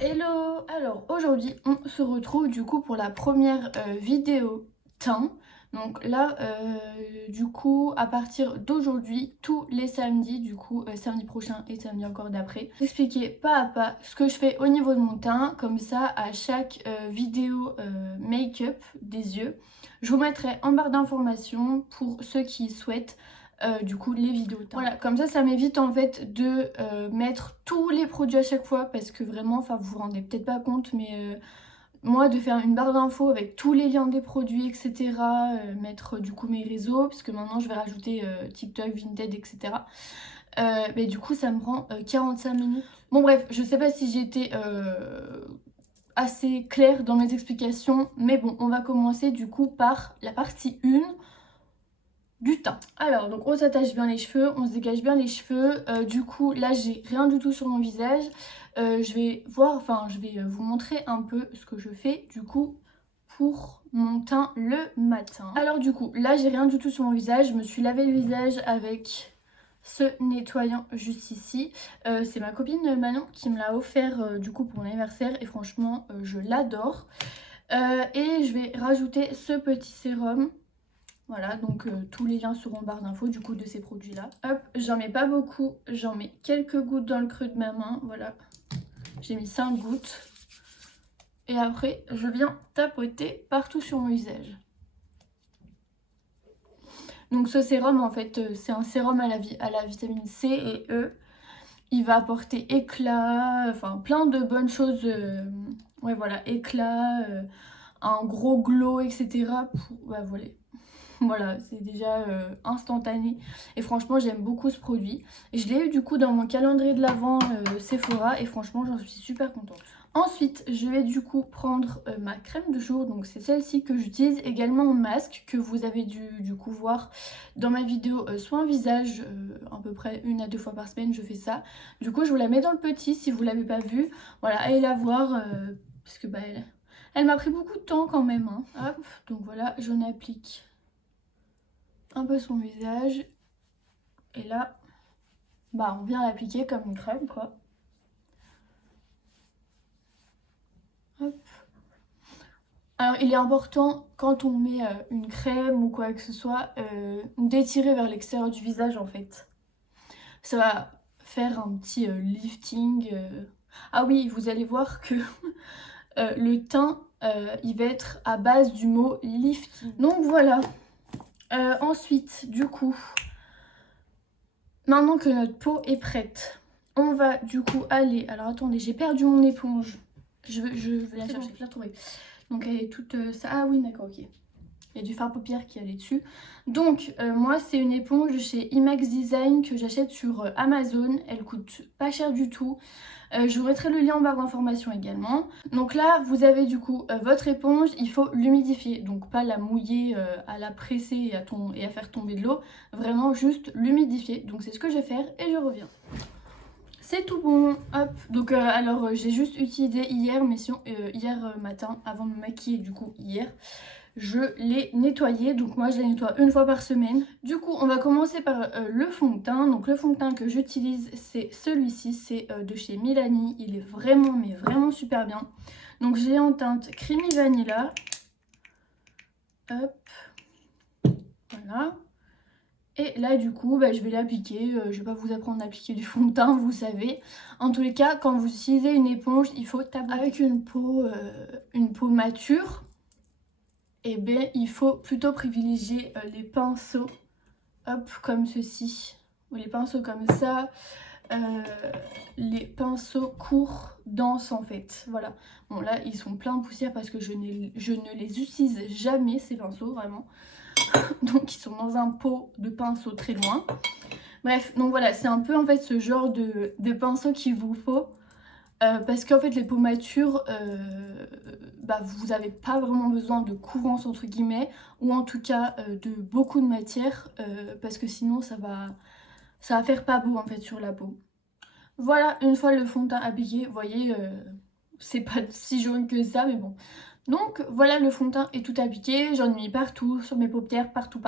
Hello! Alors aujourd'hui on se retrouve du coup pour la première vidéo teint. Donc là du coup à partir d'aujourd'hui tous les samedis, du coup samedi prochain et samedi encore d'après, expliquer pas à pas ce que je fais au niveau de mon teint. Comme ça à chaque vidéo make-up des yeux, je vous mettrai en barre d'informations pour ceux qui souhaitent du coup les vidéos teint. Voilà, comme ça m'évite en fait de mettre tous les produits à chaque fois, parce que vraiment, enfin vous vous rendez peut-être pas compte, mais moi de faire une barre d'infos avec tous les liens des produits, etc. Mettre du coup mes réseaux, parce que maintenant je vais rajouter TikTok, Vinted, etc. Mais du coup ça me prend 45 minutes. Bon bref, je sais pas si j'ai été assez claire dans mes explications, mais bon, on va commencer du coup par la partie 1 du teint. Alors donc on s'attache bien les cheveux, on se dégage bien les cheveux. Du coup là j'ai rien du tout sur mon visage. Je vais vous montrer un peu ce que je fais du coup pour mon teint le matin. Alors du coup là j'ai rien du tout sur mon visage. Je me suis lavé le visage avec ce nettoyant juste ici. C'est ma copine Manon qui me l'a offert du coup pour mon anniversaire, et franchement je l'adore. Et je vais rajouter ce petit sérum. Voilà, donc tous les liens seront en barre d'infos du coup de ces produits là. Hop, j'en mets pas beaucoup, j'en mets quelques gouttes dans le creux de ma main, voilà. J'ai mis 5 gouttes. Et après, je viens tapoter partout sur mon visage. Donc ce sérum en fait, c'est un sérum à la vitamine C et E. Il va apporter éclat, enfin plein de bonnes choses. Ouais voilà, éclat, un gros glow, etc. Bah, voilà. Voilà, c'est déjà instantané, et franchement j'aime beaucoup ce produit. Et je l'ai eu du coup dans mon calendrier de l'Avent Sephora, et franchement j'en suis super contente. Ensuite je vais du coup prendre ma crème de jour, donc c'est celle-ci que j'utilise également en masque, que vous avez dû du coup voir dans ma vidéo soin visage, à peu près 1 à 2 fois par semaine je fais ça. Du coup je vous la mets dans le petit si vous l'avez pas vue, voilà, allez la voir parce que bah elle m'a pris beaucoup de temps quand même, hein. Hop, donc voilà, j'en applique un peu son visage, et là bah on vient l'appliquer comme une crème quoi. Hop. Alors il est important quand on met une crème ou quoi que ce soit d'étirer vers l'extérieur du visage en fait. Ça va faire un petit lifting. Ah oui, vous allez voir que le teint il va être à base du mot lifting. Donc voilà. Ensuite du coup, maintenant que notre peau est prête, on va du coup aller... Alors attendez, j'ai perdu mon éponge. Je vais la chercher, je la trouver. Donc elle est toute... ça... Ah oui, d'accord, ok. Il y a du fard à paupières qui allait dessus. Donc moi c'est une éponge de chez IMAX Design que j'achète sur Amazon. Elle coûte pas cher du tout. Je vous mettrai le lien en barre d'information également. Donc là vous avez du coup votre éponge, il faut l'humidifier. Donc pas la mouiller à la presser et à faire tomber de l'eau. Vraiment juste l'humidifier. Donc c'est ce que je vais faire et je reviens. C'est tout bon, hop. Donc alors j'ai juste utilisé hier, mais sinon hier matin avant de me maquiller du coup hier. Je l'ai nettoyé, donc moi je la nettoie 1 fois par semaine. Du coup on va commencer par le fond de teint. Donc le fond de teint que j'utilise c'est celui-ci, c'est de chez Milani. Il est vraiment mais vraiment super bien. Donc j'ai en teinte Creamy Vanilla. Hop, voilà. Et là du coup bah, je vais l'appliquer, je vais pas vous apprendre à appliquer du fond de teint, vous savez. En tous les cas quand vous utilisez une éponge, il faut taper avec une peau mature. Et bien il faut plutôt privilégier les pinceaux, hop, comme ceci, ou les pinceaux comme ça, les pinceaux courts, denses en fait, voilà. Bon là ils sont pleins de poussière parce que je ne les utilise jamais ces pinceaux, vraiment. Donc ils sont dans un pot de pinceaux très loin. Bref, donc voilà, c'est un peu en fait ce genre de pinceau qu'il vous faut. Parce qu'en fait les peaux matures, bah, vous n'avez pas vraiment besoin de courance entre guillemets, ou en tout cas de beaucoup de matière, parce que sinon ça va faire pas beau en fait sur la peau. Voilà, une fois le fond de teint appliqué, vous voyez, c'est pas si jaune que ça, mais bon. Donc voilà, le fond de teint est tout appliqué, j'en ai mis partout, sur mes paupières, partout.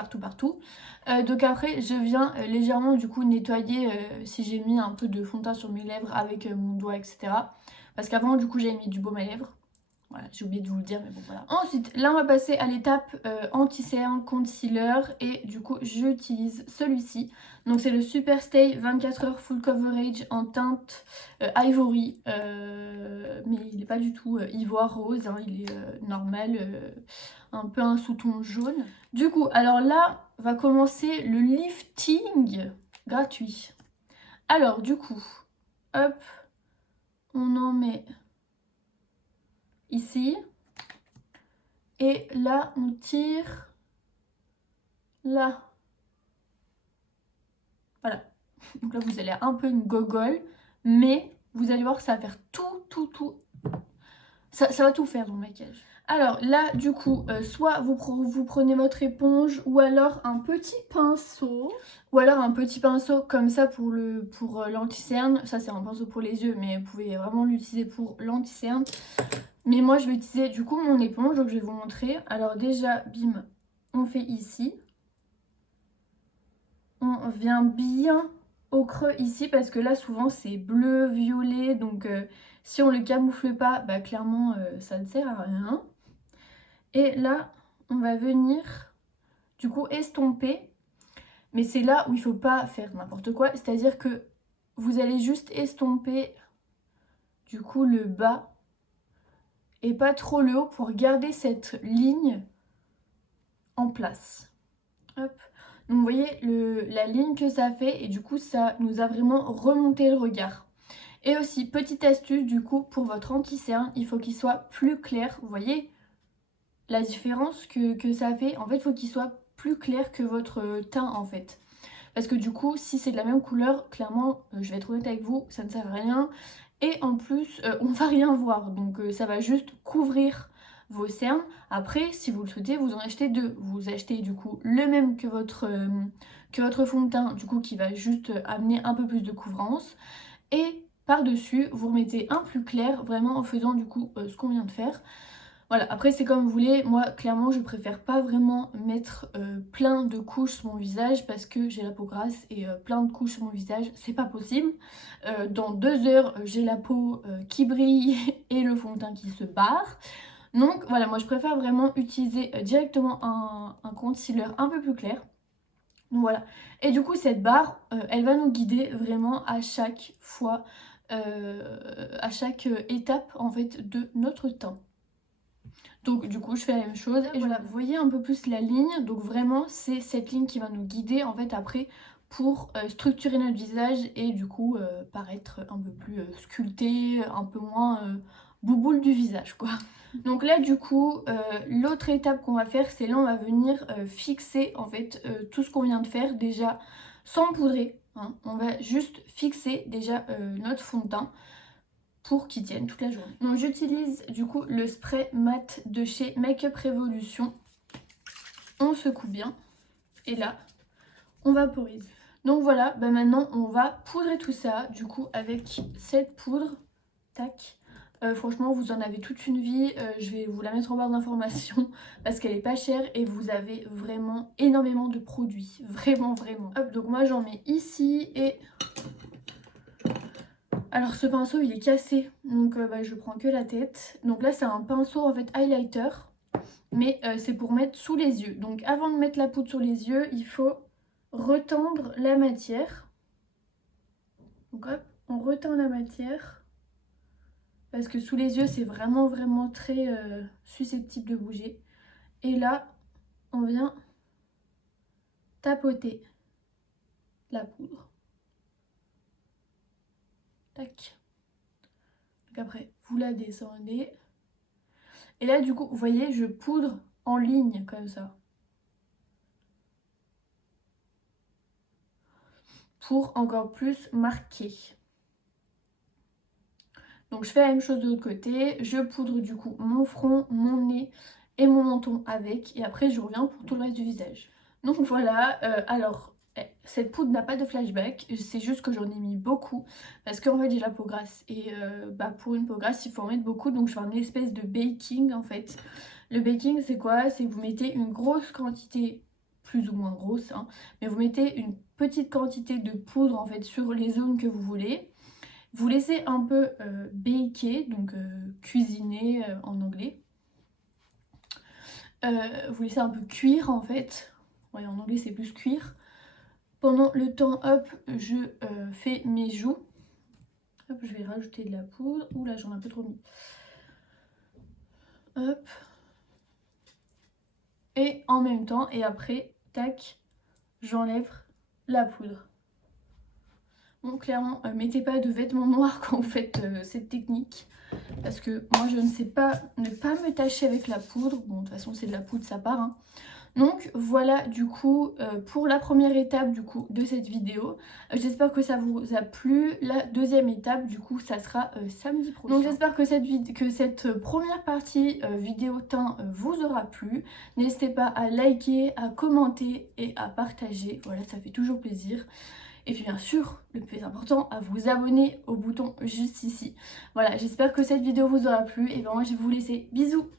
Donc après je viens légèrement du coup nettoyer si j'ai mis un peu de fond de teint sur mes lèvres avec mon doigt, etc. Parce qu'avant du coup j'avais mis du baume à lèvres. Voilà, j'ai oublié de vous le dire, mais bon voilà. Ensuite, là on va passer à l'étape anti-cerne, concealer. Et du coup j'utilise celui-ci. Donc c'est le Super Stay 24 heures Full Coverage en teinte Ivory. Mais il n'est pas du tout ivoire rose, hein, il est normal, un peu un sous-ton jaune. Du coup, alors là va commencer le lifting gratuit. Alors du coup, hop, on en met ici. Et là, on tire là. Voilà. Donc là, vous allez un peu une gogole. Mais vous allez voir que ça va faire tout. Ça va tout faire dans le maquillage. Alors là, du coup, soit vous prenez votre éponge ou alors un petit pinceau. Ou alors un petit pinceau comme ça pour l'anti-cerne. Ça, c'est un pinceau pour les yeux, mais vous pouvez vraiment l'utiliser pour l'anti-cerne. Mais moi, je vais utiliser du coup mon éponge, donc je vais vous montrer. Alors déjà, bim, on fait ici. On vient bien au creux ici parce que là, souvent, c'est bleu, violet. Donc, si on le camoufle pas, bah clairement, ça ne sert à rien. Et là, on va venir du coup estomper. Mais c'est là où il faut pas faire n'importe quoi. C'est-à-dire que vous allez juste estomper du coup le bas et pas trop le haut pour garder cette ligne en place. Hop. Donc vous voyez la ligne que ça fait et du coup ça nous a vraiment remonté le regard. Et aussi, petite astuce du coup pour votre anti-cerne, il faut qu'il soit plus clair. Vous voyez la différence que ça fait? En fait, il faut qu'il soit plus clair que votre teint en fait. Parce que du coup, si c'est de la même couleur, clairement, je vais être honnête avec vous, ça ne sert à rien. Et en plus, on va rien voir. Donc ça va juste couvrir vos cernes. Après, si vous le souhaitez, vous en achetez deux. Vous achetez du coup le même que votre fond de teint, du coup qui va juste amener un peu plus de couvrance. Et par-dessus, vous remettez un plus clair, vraiment en faisant du coup ce qu'on vient de faire. Voilà, après c'est comme vous voulez, moi clairement je préfère pas vraiment mettre plein de couches sur mon visage parce que j'ai la peau grasse et plein de couches sur mon visage, c'est pas possible. Dans 2 heures, j'ai la peau qui brille et le fond de teint qui se barre. Donc voilà, moi je préfère vraiment utiliser directement un concealer un peu plus clair. Donc voilà, et du coup cette barre, elle va nous guider vraiment à chaque fois, à chaque étape en fait de notre teint. Donc du coup je fais la même chose et voilà, vous voyez un peu plus la ligne, donc vraiment c'est cette ligne qui va nous guider en fait après pour structurer notre visage et du coup paraître un peu plus sculpté, un peu moins bouboule du visage quoi. Donc là du coup l'autre étape qu'on va faire, c'est là on va venir fixer en fait tout ce qu'on vient de faire déjà sans poudrer, hein. On va juste fixer déjà notre fond de teint pour qu'il tienne toute la journée. Donc j'utilise du coup le spray mat de chez Makeup Revolution. On secoue bien et là on vaporise. Donc voilà, bah maintenant on va poudrer tout ça du coup avec cette poudre. Tac. Franchement vous en avez toute une vie, je vais vous la mettre en barre d'informations parce qu'elle est pas chère et vous avez vraiment énormément de produits, vraiment. Hop, donc moi j'en mets ici et alors ce pinceau il est cassé, donc je prends que la tête. Donc là c'est un pinceau en fait highlighter, mais c'est pour mettre sous les yeux. Donc avant de mettre la poudre sur les yeux, il faut retendre la matière. Donc hop, on retend la matière. Parce que sous les yeux c'est vraiment très susceptible de bouger. Et là, on vient tapoter la poudre. Tac. Donc après, vous la descendez. Et là, du coup, vous voyez, je poudre en ligne, comme ça. Pour encore plus marquer. Donc je fais la même chose de l'autre côté. Je poudre du coup mon front, mon nez et mon menton avec. Et après, je reviens pour tout le reste du visage. Donc voilà, alors... cette poudre n'a pas de flashback, c'est juste que j'en ai mis beaucoup parce qu'en fait j'ai la peau grasse et pour une peau grasse il faut en mettre beaucoup, donc je fais une espèce de baking en fait. Le baking c'est quoi? C'est que vous mettez une grosse quantité, plus ou moins grosse, hein, mais vous mettez une petite quantité de poudre en fait sur les zones que vous voulez Vous laissez un peu baker, donc cuisiner en anglais. Vous laissez un peu cuire en fait. Ouais, en anglais c'est plus cuire. Pendant le temps, hop, je fais mes joues. Hop, je vais rajouter de la poudre. Ouh là, j'en ai un peu trop mis. Hop. Et en même temps, et après, tac, j'enlève la poudre. Bon, clairement, mettez pas de vêtements noirs quand vous faites cette technique. Parce que moi, je ne sais pas ne pas me tacher avec la poudre. Bon, de toute façon, c'est de la poudre, ça part, hein. Donc voilà du coup pour la première étape du coup de cette vidéo. J'espère que ça vous a plu. La deuxième étape du coup ça sera samedi prochain. Donc j'espère que cette première partie vidéo teint vous aura plu. N'hésitez pas à liker, à commenter et à partager. Voilà, ça fait toujours plaisir. Et puis bien sûr, le plus important, à vous abonner au bouton juste ici. Voilà, j'espère que cette vidéo vous aura plu. Et ben moi je vais vous laisser. Bisous!